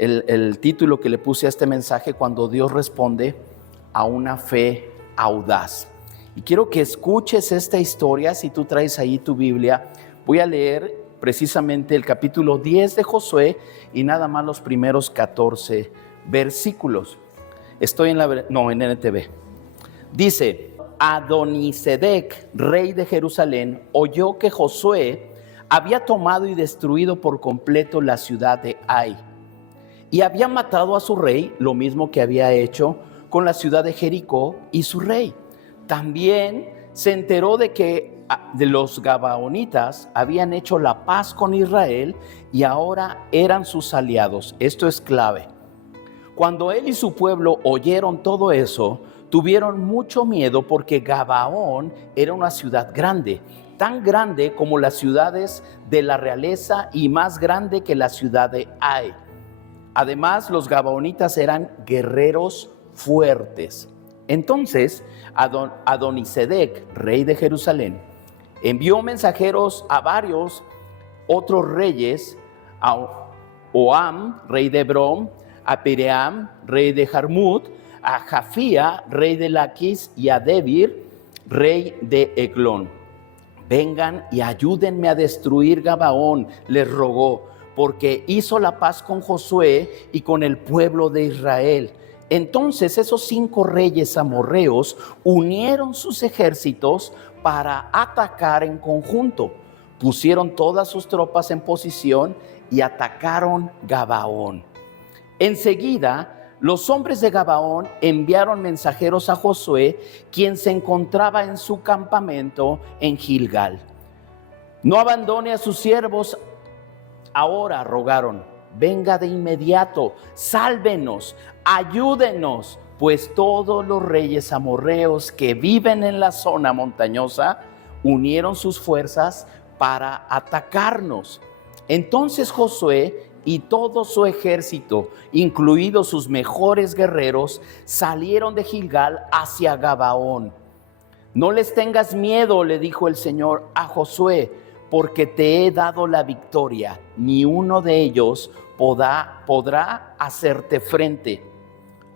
el título que le puse a este mensaje: cuando Dios responde a una fe audaz. Y quiero que escuches esta historia. Si tú traes ahí tu Biblia, voy a leer precisamente el capítulo 10 de Josué y nada más los primeros 14 versículos. Estoy en NTV. Dice: Adonisedec, rey de Jerusalén, oyó que Josué había tomado y destruido por completo la ciudad de Ai y había matado a su rey, lo mismo que había hecho con la ciudad de Jericó y su rey. También se enteró de que los gabaonitas habían hecho la paz con Israel y ahora eran sus aliados. Esto es clave. Cuando él y su pueblo oyeron todo eso, tuvieron mucho miedo, porque Gabaón era una ciudad grande, tan grande como las ciudades de la realeza y más grande que la ciudad de Ai. Además, los gabaonitas eran guerreros fuertes. Entonces, Adonisedec, rey de Jerusalén, envió mensajeros a varios otros reyes, a Oam, rey de Hebrón, a Piream, rey de Jarmut, a Jafía, rey de Laquis, y a Debir, rey de Eglón. Vengan y ayúdenme a destruir Gabaón, les rogó, porque hizo la paz con Josué y con el pueblo de Israel. Entonces esos 5 reyes amorreos unieron sus ejércitos para atacar en conjunto. Pusieron todas sus tropas en posición y atacaron Gabaón. Enseguida, los hombres de Gabaón enviaron mensajeros a Josué, quien se encontraba en su campamento en Gilgal. No abandone a sus siervos ahora, rogaron. Venga de inmediato, sálvenos, ayúdenos, pues todos los reyes amorreos que viven en la zona montañosa unieron sus fuerzas para atacarnos. Entonces Josué y todo su ejército, incluidos sus mejores guerreros, salieron de Gilgal hacia Gabaón. No les tengas miedo, le dijo el Señor a Josué, porque te he dado la victoria. Ni uno de ellos podrá hacerte frente.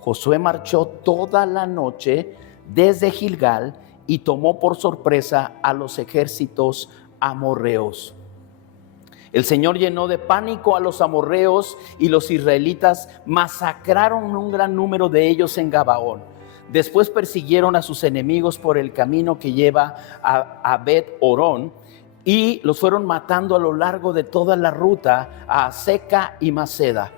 Josué marchó toda la noche desde Gilgal y tomó por sorpresa a los ejércitos amorreos. El Señor llenó de pánico a los amorreos y los israelitas masacraron un gran número de ellos en Gabaón. Después persiguieron a sus enemigos por el camino que lleva a Bet-Orón y los fueron matando a lo largo de toda la ruta a Azeca y Maceda.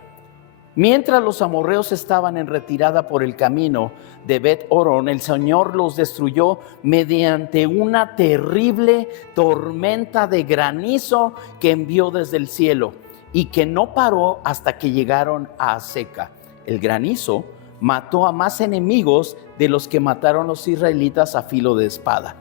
Mientras los amorreos estaban en retirada por el camino de Bet-Orón, el Señor los destruyó mediante una terrible tormenta de granizo que envió desde el cielo y que no paró hasta que llegaron a Azeca. El granizo mató a más enemigos de los que mataron los israelitas a filo de espada.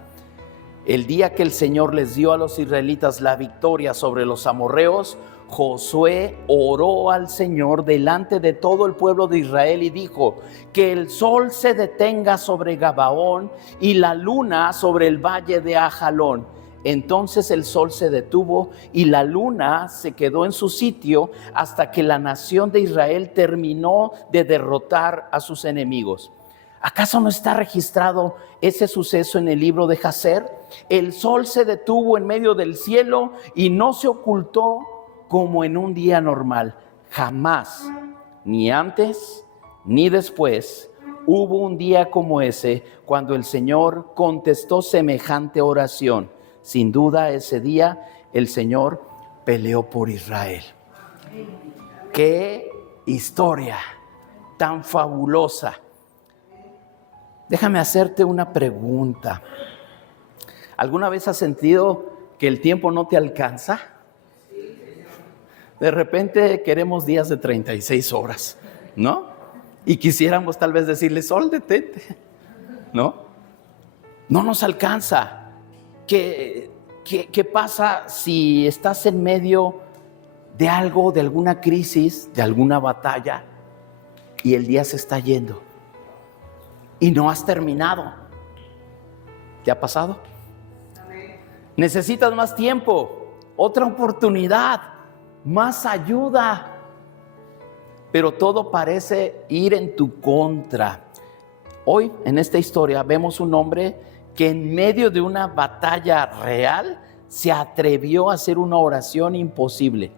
El día que el Señor les dio a los israelitas la victoria sobre los amorreos, Josué oró al Señor delante de todo el pueblo de Israel y dijo: que el sol se detenga sobre Gabaón y la luna sobre el valle de Ajalón. Entonces el sol se detuvo y la luna se quedó en su sitio hasta que la nación de Israel terminó de derrotar a sus enemigos. ¿Acaso no está registrado ese suceso en el libro de Jacer? El sol se detuvo en medio del cielo y no se ocultó como en un día normal. Jamás, ni antes ni después, hubo un día como ese cuando el Señor contestó semejante oración. Sin duda, ese día el Señor peleó por Israel. ¡Qué historia tan fabulosa! Déjame hacerte una pregunta. ¿Alguna vez has sentido que el tiempo no te alcanza? De repente queremos días de 36 horas, ¿no? Y quisiéramos tal vez decirle: sol, detente, ¿no? No nos alcanza. ¿Qué pasa si estás en medio de algo, de alguna crisis, de alguna batalla, y el día se está yendo y no has terminado? ¿Te ha pasado? Necesitas más tiempo, otra oportunidad, más ayuda. pero todo parece ir en tu contra. Hoy, en esta historia, vemos un hombre que en medio de una batalla real se atrevió a hacer una oración imposible.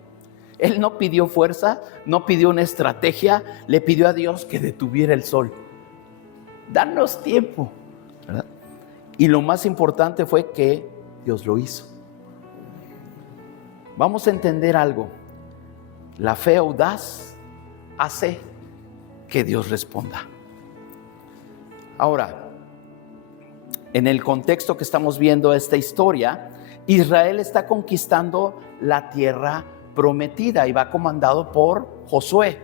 Él no pidió fuerza, no pidió una estrategia, le pidió a Dios que detuviera el sol. Danos tiempo, ¿verdad? Y lo más importante fue que Dios lo hizo. Vamos a entender algo. La fe audaz hace que Dios responda. Ahora, en el contexto que estamos viendo esta historia, Israel está conquistando la tierra prometida y va comandado por Josué.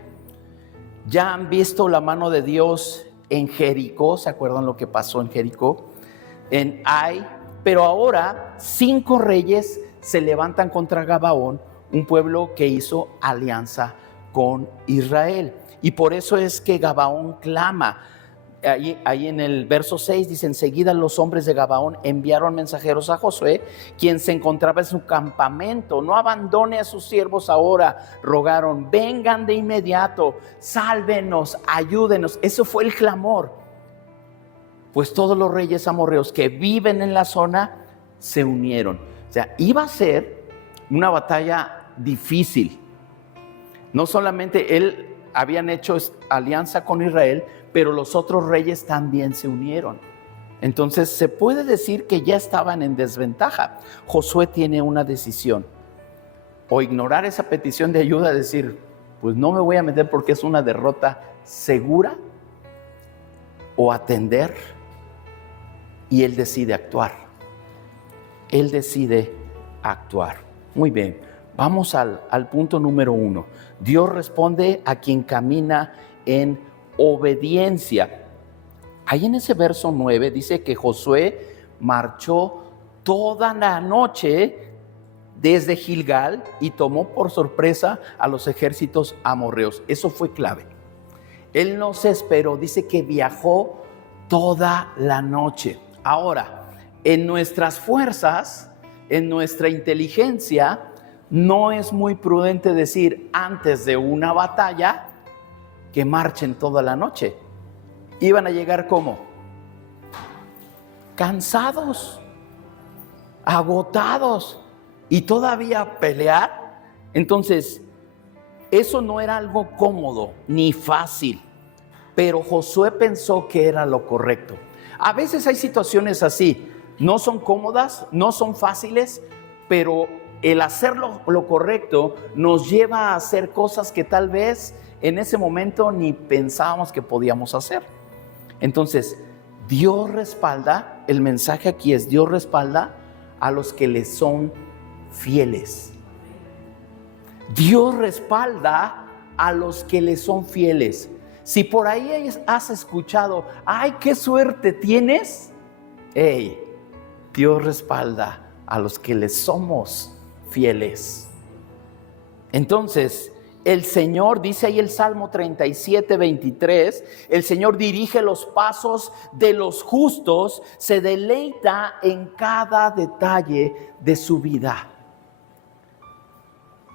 Ya han visto la mano de Dios en Jericó, ¿se acuerdan lo que pasó en Jericó? En Ai, pero ahora 5 reyes se levantan contra Gabaón, un pueblo que hizo alianza con Israel. Y por eso es que Gabaón clama. Ahí en el verso 6 dice: enseguida los hombres de Gabaón enviaron mensajeros a Josué, quien se encontraba en su campamento. No abandone a sus siervos ahora, rogaron, vengan de inmediato, sálvenos, ayúdenos. Eso fue el clamor. Pues todos los reyes amorreos que viven en la zona se unieron. O sea, iba a ser una batalla difícil. No solamente él habían hecho alianza con Israel, pero los otros reyes también se unieron. Entonces se puede decir que ya estaban en desventaja. Josué tiene una decisión: o ignorar esa petición de ayuda, decir, pues no me voy a meter porque es una derrota segura, o atender, y él decide actuar. Él decide actuar. Muy bien, vamos al punto número 1. Dios responde a quien camina en obediencia. Ahí en ese verso 9 dice que Josué marchó toda la noche desde Gilgal y tomó por sorpresa a los ejércitos amorreos. Eso fue clave. Él no se esperó, dice que viajó toda la noche. Ahora, en nuestras fuerzas, en nuestra inteligencia, no es muy prudente decir antes de una batalla que marchen toda la noche. Iban a llegar ¿cómo? Cansados, agotados, y todavía pelear. Entonces, eso no era algo cómodo ni fácil, pero Josué pensó que era lo correcto. A veces hay situaciones así, no son cómodas, no son fáciles, pero el hacer lo correcto nos lleva a hacer cosas que tal vez en ese momento ni pensábamos que podíamos hacer. Entonces, Dios respalda, el mensaje aquí es: Dios respalda a los que le son fieles. Dios respalda a los que le son fieles. Si por ahí has escuchado, ¡ay, qué suerte tienes! ¡Ey! Dios respalda a los que le somos fieles. Entonces, el Señor, dice ahí el Salmo 37, 23, el Señor dirige los pasos de los justos, se deleita en cada detalle de su vida.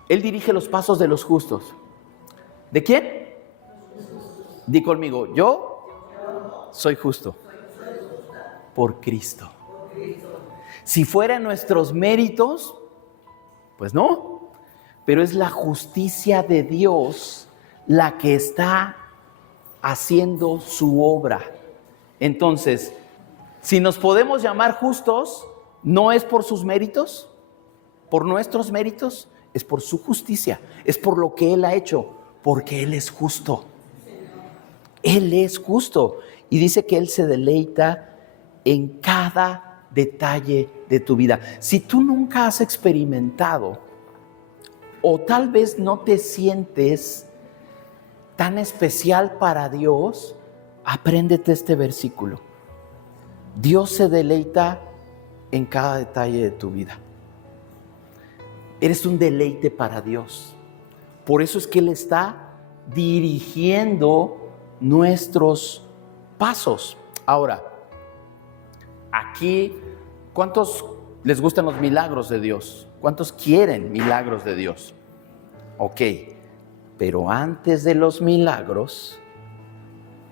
Él dirige los pasos de los justos. ¿De quién? Di conmigo, yo soy justo por Cristo. Si fueran nuestros méritos, pues no, pero es la justicia de Dios la que está haciendo su obra. Entonces, si nos podemos llamar justos, no es por sus méritos, por nuestros méritos, es por su justicia, es por lo que Él ha hecho, porque Él es justo. Él es justo, y dice que Él se deleita en cada detalle de tu vida. Si tú nunca has experimentado, o tal vez no te sientes tan especial para Dios, apréndete este versículo. Dios se deleita en cada detalle de tu vida. Eres un deleite para Dios. Por eso es que Él está dirigiendo nuestros pasos. Ahora, aquí, ¿cuántos les gustan los milagros de Dios? ¿Cuántos quieren milagros de Dios? Ok, Pero antes de los milagros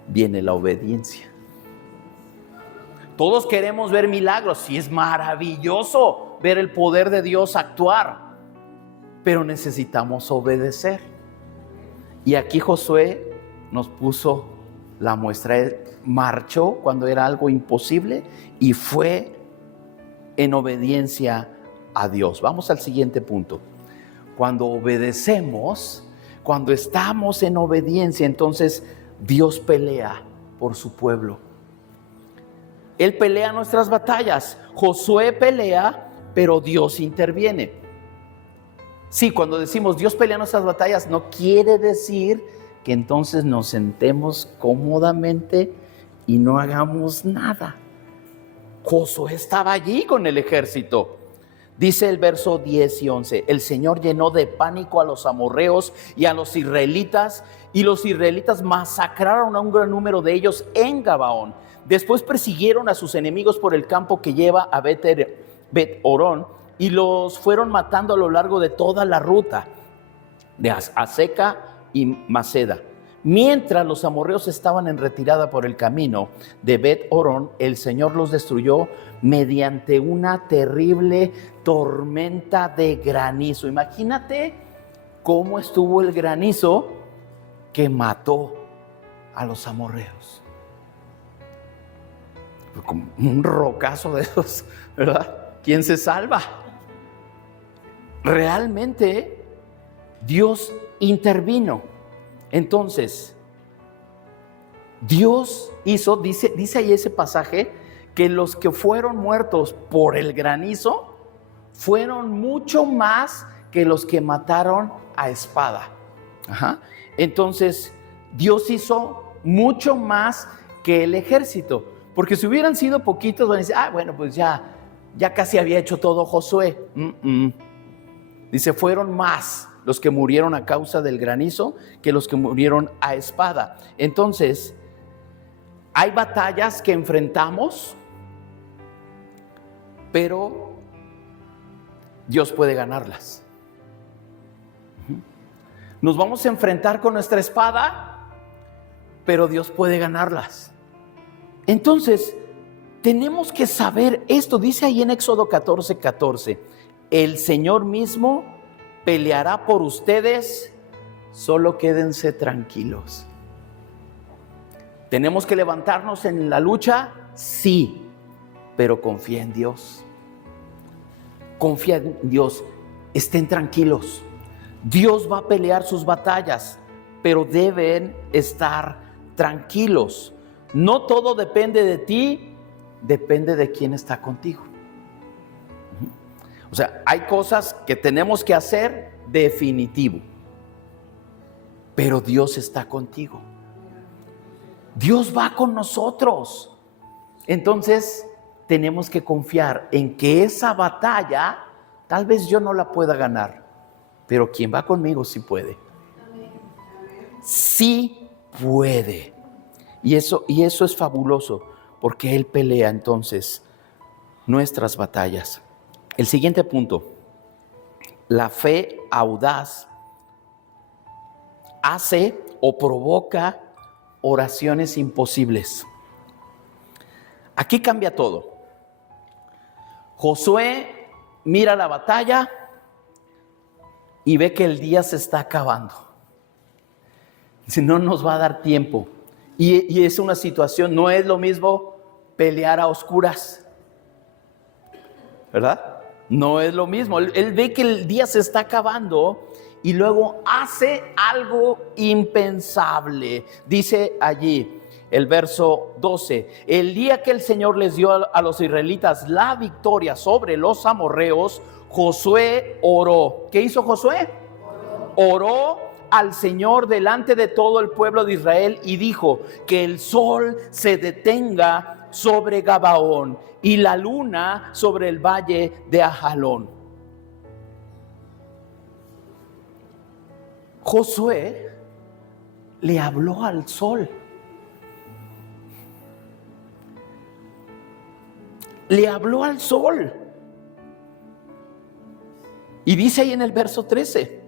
viene la obediencia. Todos queremos ver milagros, y es maravilloso ver el poder de Dios actuar, pero necesitamos obedecer. Y aquí Josué nos puso la muestra. Él marchó cuando era algo imposible y fue en obediencia a Dios. Vamos al siguiente punto. Cuando obedecemos, cuando estamos en obediencia, entonces Dios pelea por su pueblo. Él pelea nuestras batallas. Josué pelea, pero Dios interviene. Sí, cuando decimos Dios pelea nuestras batallas, no quiere decir que entonces nos sentemos cómodamente y no hagamos nada. Josué estaba allí con el ejército. Dice el verso 10 y 11, el Señor llenó de pánico a los amorreos y a los israelitas, y los israelitas masacraron a un gran número de ellos en Gabaón. Después persiguieron a sus enemigos por el campo que lleva a Bet-Orón, y los fueron matando a lo largo de toda la ruta de Azeca y Maceda. Mientras los amorreos estaban en retirada por el camino de Bet-Orón, el Señor los destruyó mediante una terrible tormenta de granizo. Imagínate cómo estuvo el granizo que mató a los amorreos. Como un rocazo de esos, ¿verdad? ¿Quién se salva? Realmente Dios intervino. Entonces, Dios hizo, dice ahí ese pasaje, que los que fueron muertos por el granizo fueron mucho más que los que mataron a espada. Entonces, Dios hizo mucho más que el ejército, porque si hubieran sido poquitos, van a decir, bueno, pues ya casi había hecho todo Josué. Dice, fueron más los que murieron a causa del granizo que los que murieron a espada. Entonces, hay batallas que enfrentamos, pero Dios puede ganarlas. Nos vamos a enfrentar con nuestra espada, pero Dios puede ganarlas. Entonces, tenemos que saber esto. Dice ahí en Éxodo 14:14, el Señor mismo peleará por ustedes, solo quédense tranquilos. ¿Tenemos que levantarnos en la lucha? Sí, pero confía en Dios. Confía en Dios, estén tranquilos. Dios va a pelear sus batallas, pero deben estar tranquilos. No todo depende de ti, depende de quién está contigo. O sea, hay cosas que tenemos que hacer definitivo, pero Dios está contigo. Dios va con nosotros. Entonces, tenemos que confiar en que esa batalla, tal vez yo no la pueda ganar, pero quien va conmigo sí puede. Sí puede. Y eso es fabuloso, porque Él pelea entonces nuestras batallas. El siguiente punto, la fe audaz hace o provoca oraciones imposibles. Aquí cambia todo. Josué mira la batalla y ve que el día se está acabando. Si no nos va a dar tiempo. Y es una situación, no es lo mismo pelear a oscuras, ¿verdad? No es lo mismo. Él ve que el día se está acabando y luego hace algo impensable. Dice allí el verso 12, el día que el Señor les dio a los israelitas la victoria sobre los amorreos, Josué oró. ¿Qué hizo Josué? Oró al Señor delante de todo el pueblo de Israel y dijo, que el sol se detenga sobre Gabaón y la luna sobre el valle de Ajalón. Josué le habló al sol. Le habló al sol. Y dice ahí en el verso 13,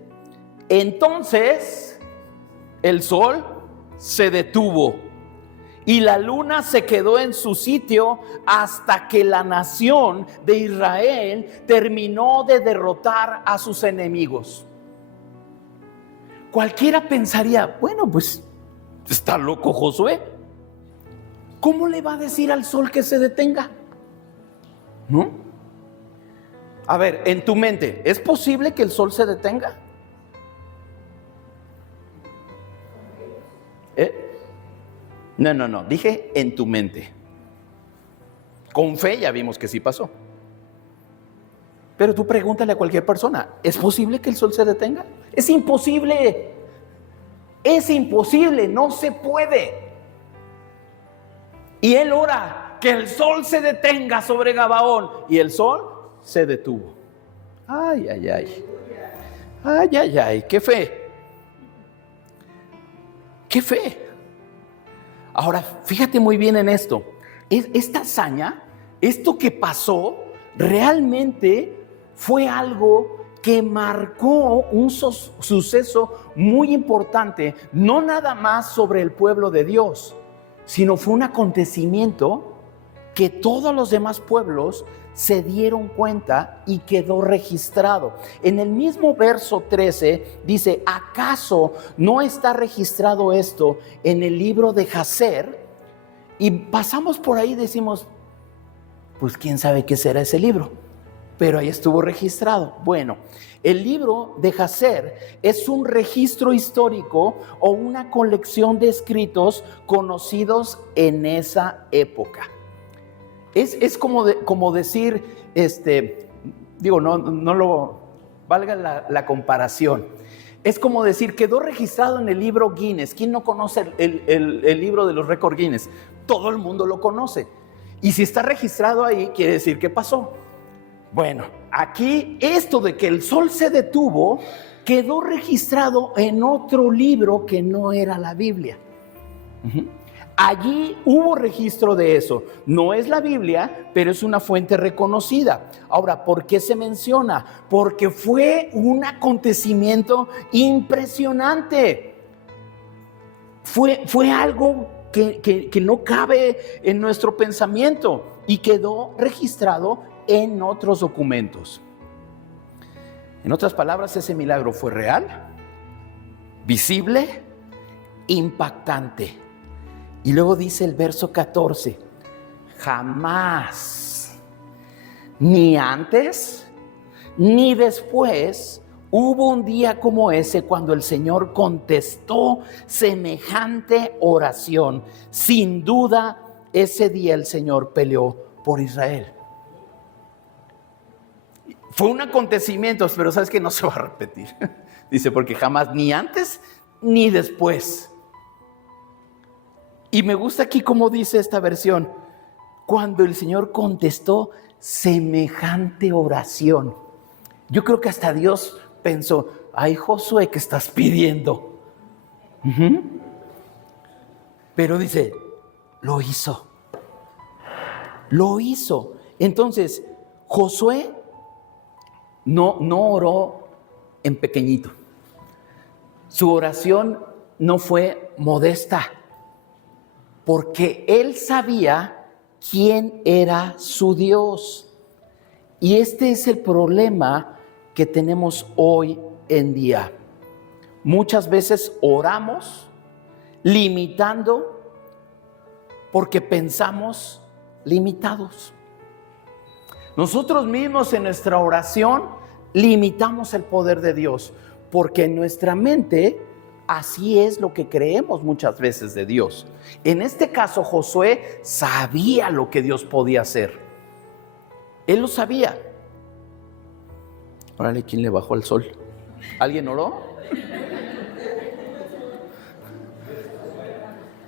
entonces el sol se detuvo y la luna se quedó en su sitio hasta que la nación de Israel terminó de derrotar a sus enemigos. Cualquiera pensaría, bueno, pues está loco Josué. ¿Cómo le va a decir al sol que se detenga? ¿No? A ver, en tu mente, ¿es posible que el sol se detenga? No, dije en tu mente. Con fe ya vimos que sí pasó. Pero tú pregúntale a cualquier persona, ¿es posible que el sol se detenga? Es imposible. Es imposible, no se puede. Y él ora que el sol se detenga sobre Gabaón. Y el sol se detuvo. Ay, ay, ay. Ay, ay, ay, qué fe. Qué fe. Ahora, fíjate muy bien en esto. Esta hazaña, esto que pasó, realmente fue algo que marcó un suceso muy importante, no nada más sobre el pueblo de Dios, sino fue un acontecimiento que todos los demás pueblos se dieron cuenta y quedó registrado. En el mismo verso 13 dice, ¿acaso no está registrado esto en el libro de Jacer? Y pasamos por ahí y decimos, pues quién sabe qué será ese libro, pero ahí estuvo registrado. Bueno, el libro de Jacer es un registro histórico o una colección de escritos conocidos en esa época. Es como decir, no lo valga la comparación. Es como decir, quedó registrado en el libro Guinness. ¿Quién no conoce el libro de los récords Guinness? Todo el mundo lo conoce. Y si está registrado ahí, quiere decir que pasó. Bueno, aquí esto de que el sol se detuvo, quedó registrado en otro libro que no era la Biblia. Allí hubo registro de eso. No es la Biblia, pero es una fuente reconocida. Ahora, ¿por qué se menciona? Porque fue un acontecimiento impresionante. Fue algo que no cabe en nuestro pensamiento y quedó registrado en otros documentos. En otras palabras, ese milagro fue real, visible, impactante. Y luego dice el verso 14, jamás, ni antes, ni después, hubo un día como ese cuando el Señor contestó semejante oración. Sin duda, ese día el Señor peleó por Israel. Fue un acontecimiento, pero sabes que no se va a repetir. Dice, porque jamás, ni antes, ni después. Y me gusta aquí como dice esta versión, cuando el Señor contestó semejante oración. Yo creo que hasta Dios pensó, ay Josué, ¿qué estás pidiendo? Pero dice, lo hizo. Lo hizo. Entonces, Josué no oró en pequeñito. Su oración no fue modesta, porque él sabía quién era su Dios. Y este es el problema que tenemos hoy en día. Muchas veces oramos limitando porque pensamos limitados. Nosotros mismos en nuestra oración limitamos el poder de Dios, porque en nuestra mente así es lo que creemos muchas veces de Dios. En este caso, Josué sabía lo que Dios podía hacer. Él lo sabía. Órale, ¿quién le bajó el sol? ¿Alguien oró?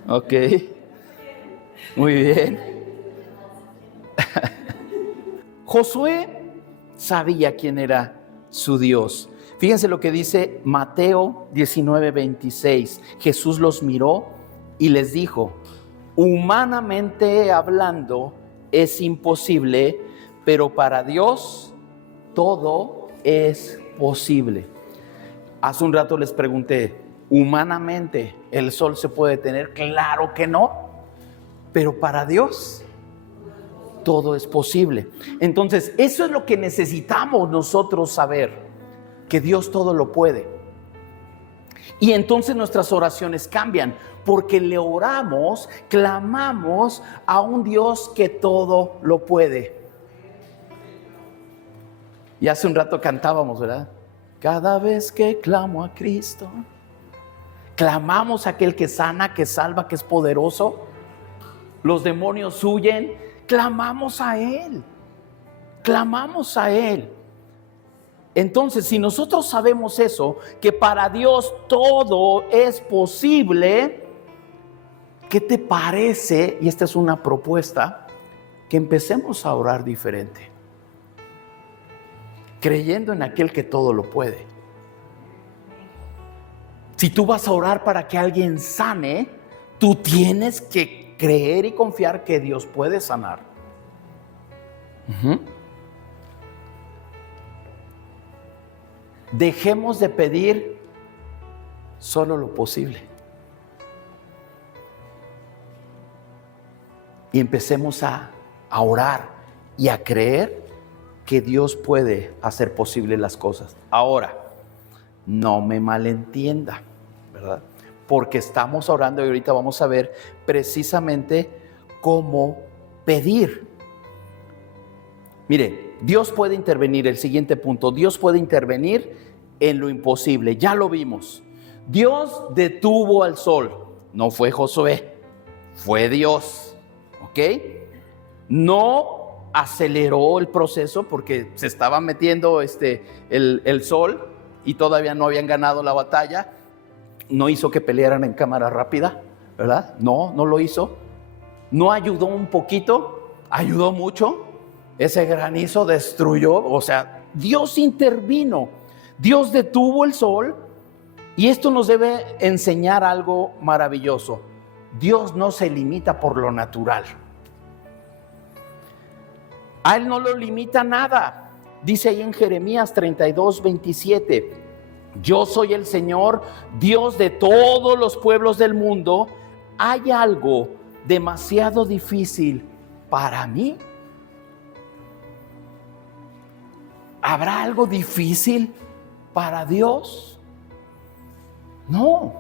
Ok. Muy bien. Josué sabía quién era su Dios. Fíjense lo que dice Mateo 19:26. Jesús los miró y les dijo, humanamente hablando es imposible, pero para Dios todo es posible. Hace un rato les pregunté, Humanamente, ¿el sol se puede detener? Claro que no, pero para Dios todo es posible. Entonces, eso es lo que necesitamos nosotros saber, que Dios todo lo puede. Y entonces nuestras oraciones cambian, porque le oramos, clamamos a un Dios que todo lo puede. Y hace un rato cantábamos, ¿verdad? Cada vez que clamo a Cristo, clamamos a aquel que sana, que salva, que es poderoso. Los demonios huyen, clamamos a Él. Clamamos a Él. Entonces, si nosotros sabemos eso, que para Dios todo es posible, ¿qué te parece? Y esta es una propuesta, que empecemos a orar diferente, creyendo en aquel que todo lo puede. Si tú vas a orar para que alguien sane, tú tienes que creer y confiar que Dios puede sanar. Dejemos de pedir solo lo posible y empecemos a orar y a creer que Dios puede hacer posible las cosas. Ahora, no me malentienda, ¿verdad? Porque estamos orando y ahorita vamos a ver precisamente cómo pedir. Mire, Dios puede intervenir, el siguiente punto, Dios puede intervenir en lo imposible, ya lo vimos. Dios detuvo al sol, no fue Josué, fue Dios, ¿ok? No aceleró el proceso porque se estaba metiendo el sol y todavía no habían ganado la batalla. No hizo que pelearan en cámara rápida, ¿verdad? No lo hizo. No ayudó un poquito, ayudó mucho. Ese granizo destruyó, o sea, Dios intervino, Dios detuvo el sol, y esto nos debe enseñar algo maravilloso. Dios no se limita por lo natural. A Él no lo limita nada. Dice ahí en Jeremías 32:27, yo soy el Señor, Dios de todos los pueblos del mundo. ¿Hay algo demasiado difícil para mí? ¿Habrá algo difícil para Dios? No.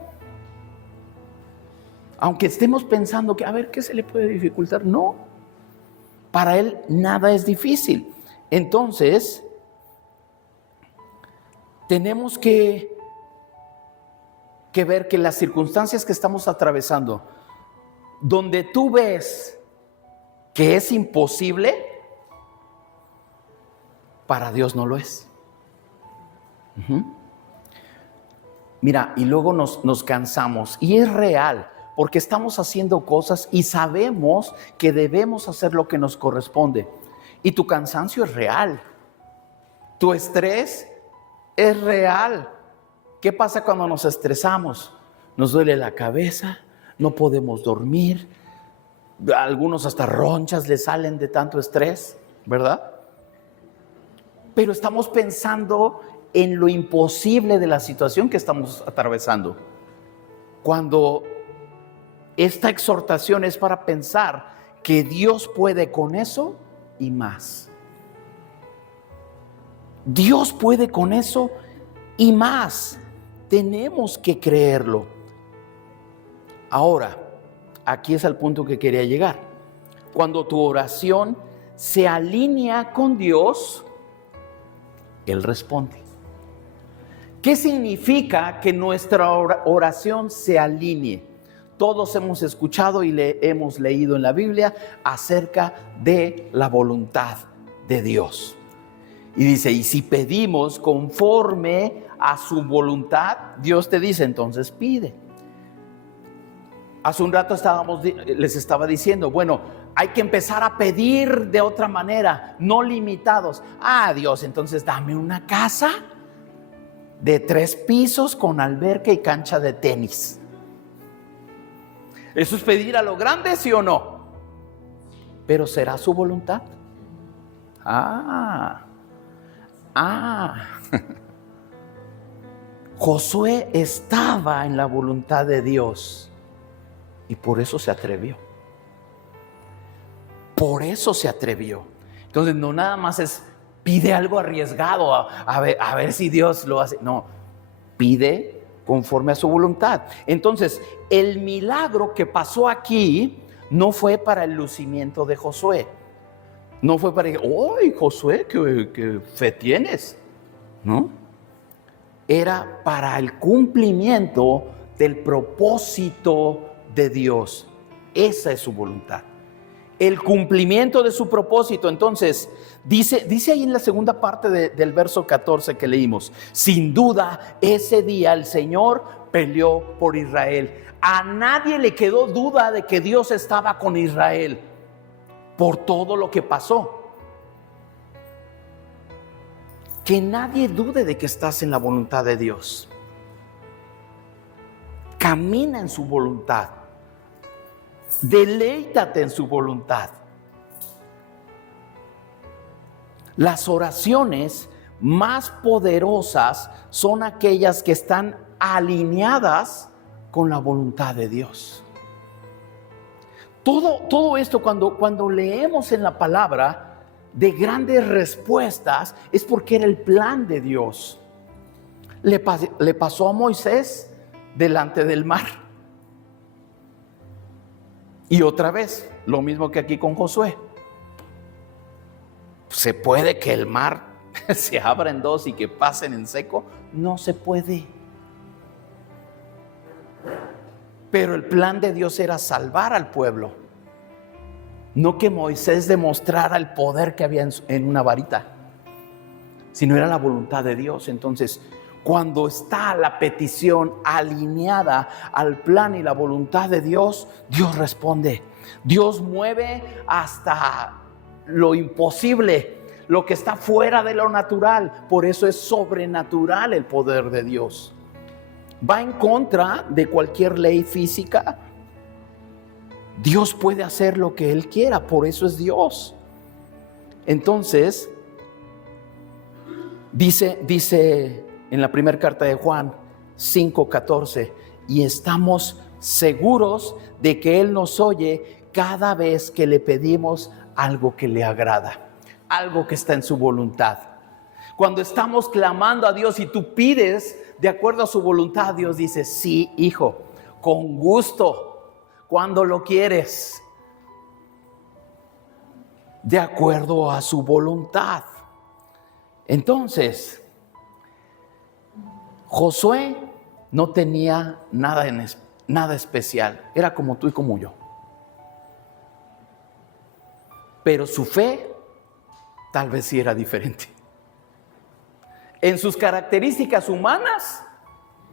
Aunque estemos pensando que, a ver, ¿qué se le puede dificultar? No. Para Él nada es difícil. Entonces, tenemos que ver que las circunstancias que estamos atravesando, donde tú ves que es imposible, para Dios no lo es. Mira, y luego nos cansamos, y es real, porque estamos haciendo cosas y sabemos que debemos hacer lo que nos corresponde. Y tu cansancio es real, tu estrés es real. ¿Qué pasa cuando nos estresamos? Nos duele la cabeza, no podemos dormir, a algunos hasta ronchas le salen de tanto estrés, ¿verdad? Pero estamos pensando en lo imposible de la situación que estamos atravesando. Cuando esta exhortación es para pensar que Dios puede con eso y más. Dios puede con eso y más. Tenemos que creerlo. Ahora, aquí es el punto que quería llegar. Cuando tu oración se alinea con Dios, Él responde. ¿Qué significa que nuestra oración se alinee? Todos hemos escuchado y hemos leído en la Biblia acerca de la voluntad de Dios. Y dice, y si pedimos conforme a su voluntad, Dios te dice, entonces pide. Hace un rato les estaba diciendo, bueno, hay que empezar a pedir de otra manera, no limitados. Dios, entonces dame una casa de 3 pisos con alberca y cancha de tenis. ¿Eso es pedir a lo grande, sí o no? Pero ¿será su voluntad? Josué estaba en la voluntad de Dios y por eso se atrevió. Por eso se atrevió. Entonces no nada más es pide algo arriesgado a ver si Dios lo hace. No, pide conforme a su voluntad. Entonces el milagro que pasó aquí no fue para el lucimiento de Josué. No fue para decir, ¡ay, Josué, qué fe tienes! ¿No? Era para el cumplimiento del propósito de Dios. Esa es su voluntad. El cumplimiento de su propósito. Entonces, dice ahí en la segunda parte del verso 14 que leímos, sin duda ese día el Señor peleó por Israel. A nadie le quedó duda de que Dios estaba con Israel por todo lo que pasó. Que nadie dude de que estás en la voluntad de Dios. Camina en su voluntad. Deleítate en su voluntad. Las oraciones más poderosas son aquellas que están alineadas con la voluntad de Dios. Todo esto cuando leemos en la palabra de grandes respuestas es porque era el plan de Dios. Le pasó a Moisés delante del mar. Y otra vez, lo mismo que aquí con Josué. ¿Se puede que el mar se abra en dos y que pasen en seco? No se puede. Pero el plan de Dios era salvar al pueblo. No que Moisés demostrara el poder que había en una varita, sino era la voluntad de Dios. Entonces, cuando está la petición alineada al plan y la voluntad de Dios, Dios responde. Dios mueve hasta lo imposible, lo que está fuera de lo natural. Por eso es sobrenatural el poder de Dios. Va en contra de cualquier ley física. Dios puede hacer lo que Él quiera, por eso es Dios. Entonces, dice en la primera carta de Juan 5:14, y estamos seguros de que Él nos oye cada vez que le pedimos algo que le agrada, algo que está en su voluntad. Cuando estamos clamando a Dios y tú pides de acuerdo a su voluntad, Dios dice, sí, hijo, con gusto. Cuando lo quieres, de acuerdo a su voluntad. Entonces, Josué no tenía nada especial, era como tú y como yo. Pero su fe tal vez sí era diferente. En sus características humanas,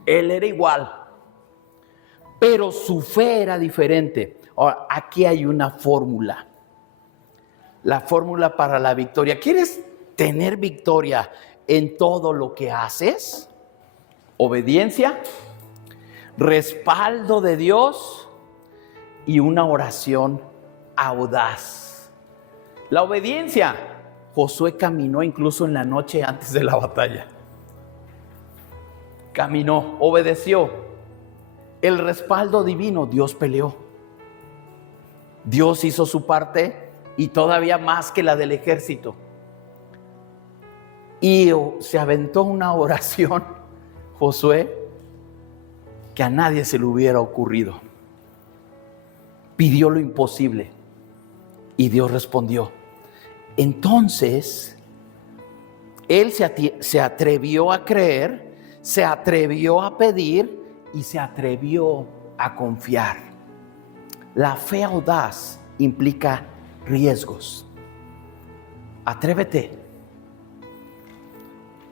él era igual. Pero su fe era diferente. Ahora, aquí hay una fórmula. La fórmula para la victoria. ¿Quieres tener victoria en todo lo que haces? Obediencia, respaldo de Dios y una oración audaz. La obediencia. Josué caminó incluso en la noche antes de la batalla. Caminó, obedeció. El respaldo divino, Dios peleó. Dios hizo su parte y todavía más que la del ejército. Y se aventó una oración, Josué, que a nadie se le hubiera ocurrido. Pidió lo imposible y Dios respondió. Entonces, él se atrevió a creer, se atrevió a pedir y se atrevió a confiar. La fe audaz implica riesgos. Atrévete.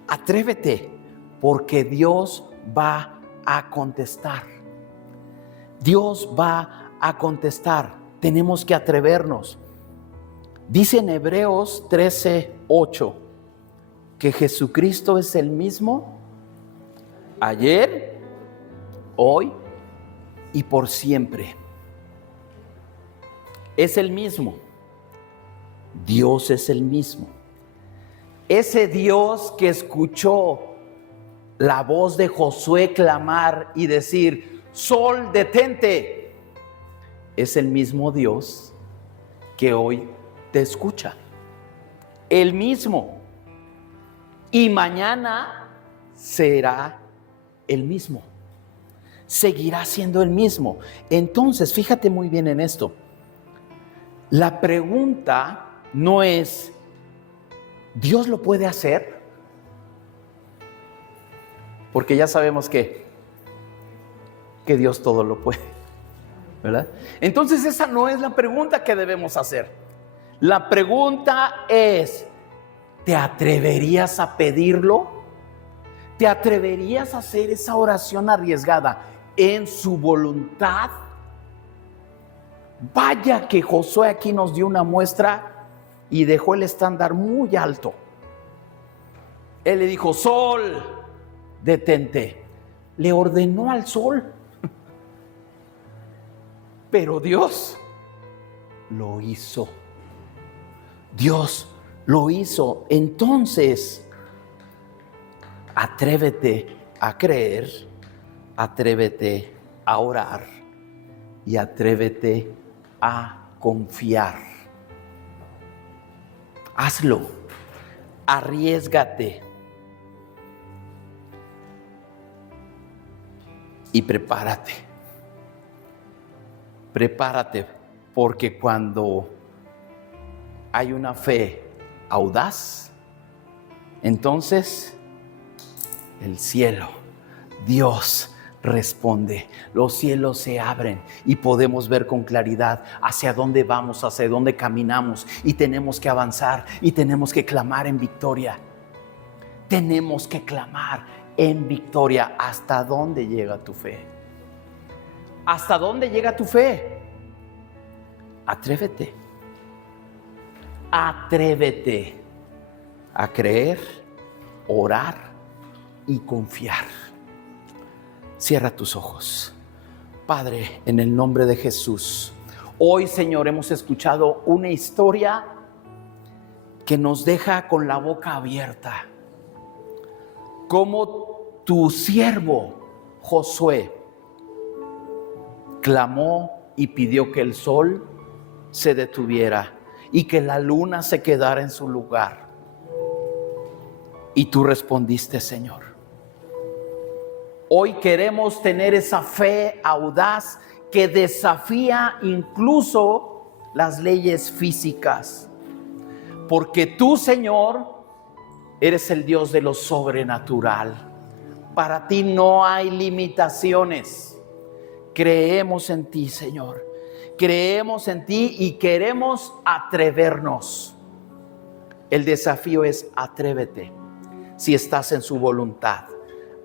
Atrévete, porque Dios va a contestar. Dios va a contestar. Tenemos que atrevernos. Dice en Hebreos 13:8 que Jesucristo es el mismo ayer, hoy y por siempre. Es el mismo. Dios es el mismo. Ese Dios que escuchó la voz de Josué clamar y decir: sol, detente, es el mismo Dios que hoy te escucha. El mismo. Y mañana será el mismo. Seguirá siendo el mismo. Entonces, fíjate muy bien en esto. La pregunta no es: ¿Dios lo puede hacer? Porque ya sabemos que Dios todo lo puede, ¿verdad? Entonces esa no es la pregunta que debemos hacer. La pregunta es: ¿te atreverías a pedirlo? ¿Te atreverías a hacer esa oración arriesgada en su voluntad? Vaya que Josué aquí nos dio una muestra y dejó el estándar muy alto. Él le dijo: sol, detente. Le ordenó al sol. Pero Dios lo hizo. Dios lo hizo. Entonces, atrévete a creer, atrévete a orar y atrévete a confiar. Hazlo, arriésgate y prepárate. Prepárate, porque cuando hay una fe audaz, entonces el cielo, Dios responde, los cielos se abren y podemos ver con claridad hacia dónde vamos, hacia dónde caminamos, y tenemos que avanzar y tenemos que clamar en victoria. Tenemos que clamar en victoria. ¿Hasta dónde llega tu fe? ¿Hasta dónde llega tu fe? Atrévete. Atrévete a creer, orar y confiar. Cierra tus ojos. Padre, en el nombre de Jesús, hoy, Señor, hemos escuchado una historia que nos deja con la boca abierta. Como tu siervo Josué clamó y pidió que el sol se detuviera y que la luna se quedara en su lugar. Y tú respondiste, Señor. Hoy queremos tener esa fe audaz que desafía incluso las leyes físicas. Porque tú, Señor, eres el Dios de lo sobrenatural. Para ti no hay limitaciones. Creemos en ti, Señor. Creemos en ti y queremos atrevernos. El desafío es: atrévete si estás en su voluntad.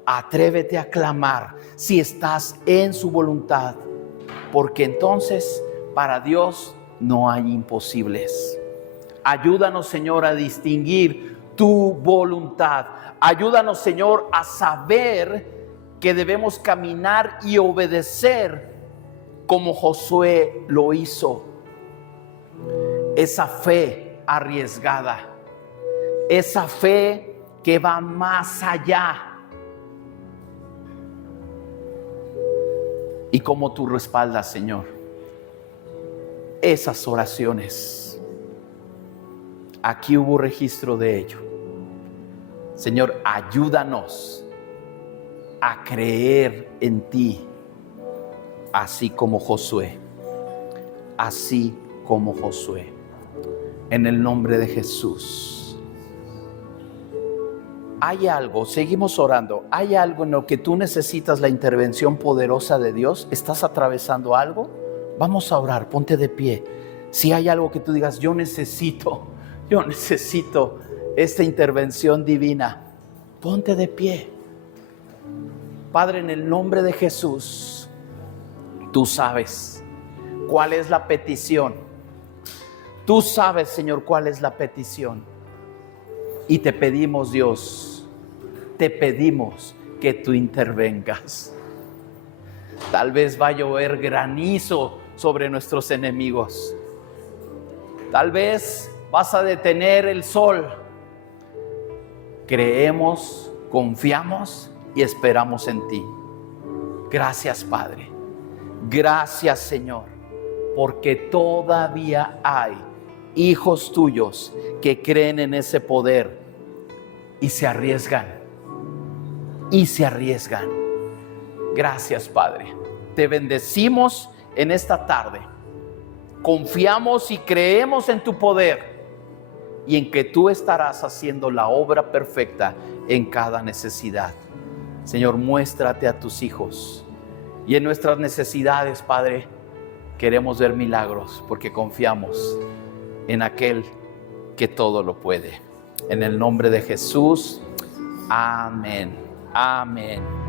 Atrévete a clamar si estás en su voluntad, porque entonces para Dios no hay imposibles. Ayúdanos, Señor, a distinguir tu voluntad. Ayúdanos, Señor, a saber que debemos caminar y obedecer como Josué lo hizo. Esa fe arriesgada, esa fe que va más allá. Y como tú respaldas, Señor, esas oraciones. Aquí hubo registro de ello. Señor, ayúdanos a creer en ti, así como Josué. Así como Josué. En el nombre de Jesús. Hay algo, seguimos orando, hay algo en lo que tú necesitas la intervención poderosa de Dios. ¿Estás atravesando algo? Vamos a orar, ponte de pie. Si hay algo que tú digas: yo necesito esta intervención divina, ponte de pie. Padre, en el nombre de Jesús, tú sabes cuál es la petición. Tú sabes, Señor, cuál es la petición. Y te pedimos, Dios, te pedimos que tú intervengas. Tal vez va a llover granizo sobre nuestros enemigos. Tal vez vas a detener el sol. Creemos, confiamos y esperamos en ti. Gracias, Padre. Gracias, Señor, porque todavía hay hijos tuyos que creen en ese poder y se arriesgan. Gracias, Padre. Te bendecimos en esta tarde. Confiamos y creemos en tu poder y en que tú estarás haciendo la obra perfecta en cada necesidad. Señor, muéstrate a tus hijos. Y en nuestras necesidades, Padre, queremos ver milagros porque confiamos en aquel que todo lo puede. En el nombre de Jesús, amén. Amén.